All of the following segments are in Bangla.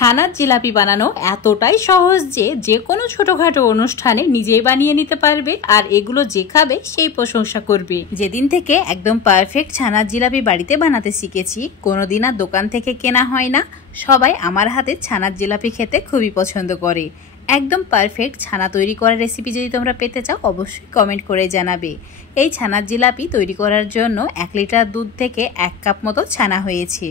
ছানার জিলাপি বানানো এতটাই সহজ যে যে কোনো ছোটখাটো অনুষ্ঠানে নিজেই বানিয়ে নিতে পারবে, আর এগুলো যে খাবে সেই প্রশংসা করবে। যেদিন থেকে একদম পারফেক্ট ছানার জিলাপি বাড়িতে বানাতে শিখেছি, কোনোদিন আর দোকান থেকে কেনা হয় না। সবাই আমার হাতে ছানার জিলাপি খেতে খুবই পছন্দ করে। একদম পারফেক্ট ছানা তৈরি করার রেসিপি যদি তোমরা পেতে চাও অবশ্যই কমেন্ট করে জানাবে। এই ছানার জিলাপি তৈরি করার জন্য 1 লিটার দুধ থেকে 1 কাপ মতো ছানা হয়েছে।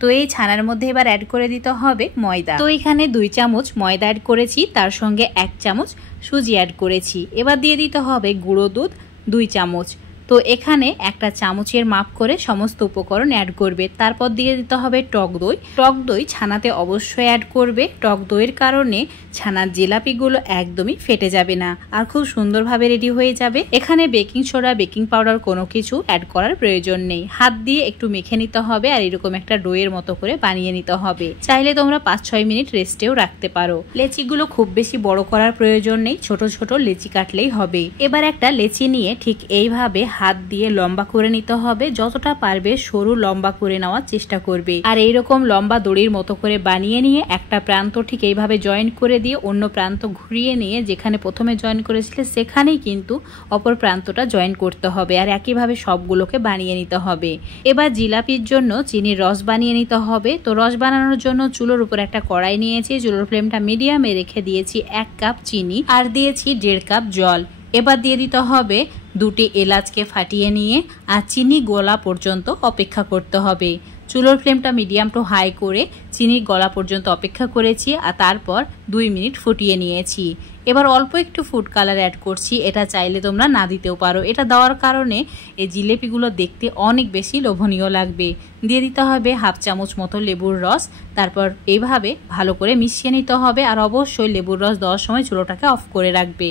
তো এই ছানার মধ্যে এবার অ্যাড করে দিতে হবে ময়দা। তো এখানে 2 চামচ ময়দা অ্যাড করেছি, তার সঙ্গে 1 চামচ সুজি অ্যাড করেছি। এবার দিয়ে দিতে হবে গুঁড়ো দুধ 2 চামচ। তো এখানে একটা চামচের মাপ করে সমস্ত উপকরণ অ্যাড করবে। তারপর দিয়ে দিতে হবে টক দই। টক দই ছানাতে অবশ্যই অ্যাড করবে। টক দইয়ের কারণে ছানার জিলাপিগুলো একদমই ফেটে যাবে না আর খুব সুন্দরভাবে রেডি হয়ে যাবে। এখানে বেকিং সোডা, বেকিং পাউডার কোনো কিছু অ্যাড করার প্রয়োজন নেই। হাত দিয়ে একটু মেখে নিতে হবে আর এরকম একটা ডোয়ের মতো করে বানিয়ে নিতে হবে। চাইলে তোমরা 5-6 মিনিট রেস্টেও রাখতে পারো। লেচিগুলো খুব বেশি বড় করার প্রয়োজন নেই, ছোট ছোট লেচি কাটলেই হবে। এবার একটা লেচি নিয়ে ঠিক এইভাবে হাত দিয়ে লম্বা করে নিতে হবে। যতটা পারবে সরু লম্বা করে নেওয়ার চেষ্টা করবে। আর এইরকম লম্বা দড়ির মতো করে বানিয়ে নিয়ে একটা প্রান্ত ঠিক এইভাবে জয়েন করে দিয়ে অন্য প্রান্ত ঘুরিয়ে নিয়ে যেখানে প্রথমে জয়েন করেছিলে সেখানেই কিন্তু অপর প্রান্তটা জয়েন করতে হবে। আর একইভাবে সবগুলোকে বানিয়ে নিতে হবে। এবার জিলাপির জন্য চিনির রস বানিয়ে নিতে হবে। তো রস বানানোর জন্য চুলোর উপর একটা কড়াই নিয়েছি, চুলোর ফ্লেমটা মিডিয়ামে রেখে দিয়েছি 1 কাপ চিনি আর দিয়েছি 1.5 কাপ জল। এবার দিয়ে দিতে হবে 2টি এলাচকে ফাটিয়ে নিয়ে আর চিনি গলা পর্যন্ত অপেক্ষা করতে হবে। চুলোর ফ্লেমটা মিডিয়াম টু হাই করে চিনি গলা পর্যন্ত অপেক্ষা করেছি আর তারপর 2 মিনিট ফুটিয়ে নিয়েছি। এবার অল্প একটু ফুড কালার অ্যাড করছি। এটা চাইলে তোমরা না দিতেও পারো। এটা দেওয়ার কারণে এই জিলেপিগুলো দেখতে অনেক বেশি লোভনীয় লাগবে। দিয়ে দিতে হবে 1/2 চামচ মতো লেবুর রস। তারপর এইভাবে ভালো করে মিশিয়ে নিতে হবে আর অবশ্যই লেবুর রস দেওয়ার সময় চুলোটাকে অফ করে রাখবে।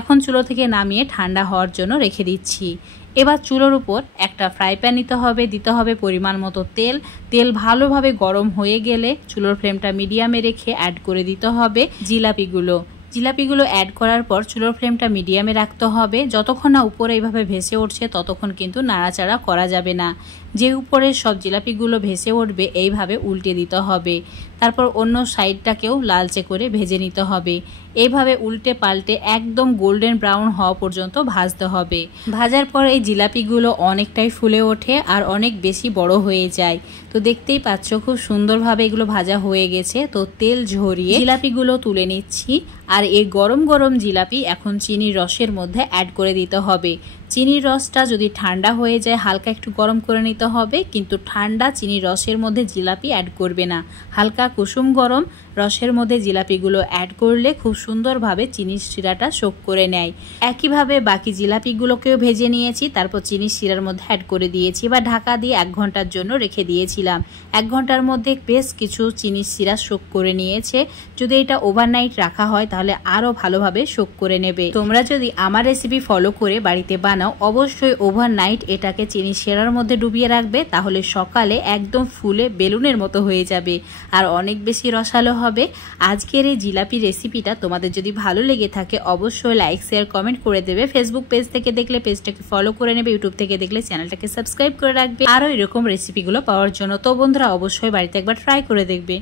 এখন চুলো থেকে নামিয়ে ঠান্ডা হওয়ার জন্য রেখে দিচ্ছি। এবার চুলোর উপর একটা ফ্রাই প্যান নিতে হবে, দিতে হবে পরিমাণ মতো তেল। তেল ভালোভাবে গরম হয়ে গেলে চুলোর ফ্লেমটা মিডিয়ামে রেখে অ্যাড করে দিতে হবে জিলাপিগুলো। জিলাপিগুলো অ্যাড করার পর চুলোর ফ্লেমটা মিডিয়ামে রাখতে হবে। যতক্ষণ না উপরে এইভাবে ভেসে উঠছে ততক্ষণ কিন্তু নাড়াচাড়া করা যাবে না। যে উপরে সব জিলাপিগুলো ভেসে উঠবে এইভাবে উল্টে দিতে হবে। তারপর অন্য সাইডটাকেও লালচে করে ভেজে নিতে হবে। এইভাবে উল্টে পাল্টে একদম গোল্ডেন ব্রাউন হওয়া পর্যন্ত ভাজতে হবে। ভাজার পর এই জিলাপিগুলো অনেকটাই ফুলে ওঠে আর অনেক বেশি বড় হয়ে যায়। তো দেখতেই পাচ্ছ খুব সুন্দরভাবে এগুলো ভাজা হয়ে গেছে। তো তেল ঝরিয়ে জিলাপিগুলো তুলে নিচ্ছি আর এই গরম গরম জিলাপি এখন চিনির রসের মধ্যে অ্যাড করে দিতে হবে। চিনির রসটা যদি ঠান্ডা হয়ে যায় হালকা একটু গরম করে নিতে হবে, কিন্তু ঠান্ডা চিনির রসের মধ্যে জিলাপি অ্যাড করবে না। হালকা কুসুম গরম রসের মধ্যে জিলাপিগুলো অ্যাড করলে খুব সুন্দরভাবে চিনির শিরাটা শোক করে নেয়। একইভাবে বাকি জিলাপিগুলোকেও ভেজে নিয়েছি, তারপর চিনির শিরার মধ্যে অ্যাড করে দিয়েছি। বা ঢাকা দিয়ে 1 ঘন্টার জন্য রেখে দিয়েছিলাম। 1 ঘন্টার মধ্যে বেশ কিছু চিনির শিরা শোক করে নিয়েছে। যদি এটা ওভারনাইট রাখা হয় তাহলে আরো ভালোভাবে শোক করে নেবে। তোমরা যদি আমার রেসিপি ফলো করে বাড়িতে বানাও অবশ্যই ওভারনাইট এটাকে চিনির শিরার মধ্যে ডুবিয়ে রাখবে, তাহলে সকালে একদম ফুলে বেলুনের মতো হয়ে যাবে আর অনেক বেশি রসালো হবে। আজকের এই জিলাপি রেসিপিটা তোমাদের যদি ভালো লেগে থাকে অবশ্যই লাইক, শেয়ার, কমেন্ট করে দেবে। ফেসবুক পেজ থেকে দেখলে পেজটাকে ফলো করে নেবে, ইউটিউব থেকে দেখলে চ্যানেলটাকে সাবস্ক্রাইব করে রাখবে আরো এরকম রেসিপিগুলো পাওয়ার জন্য। তো বন্ধুরা অবশ্যই বাড়িতে একবার ট্রাই করে দেখবে।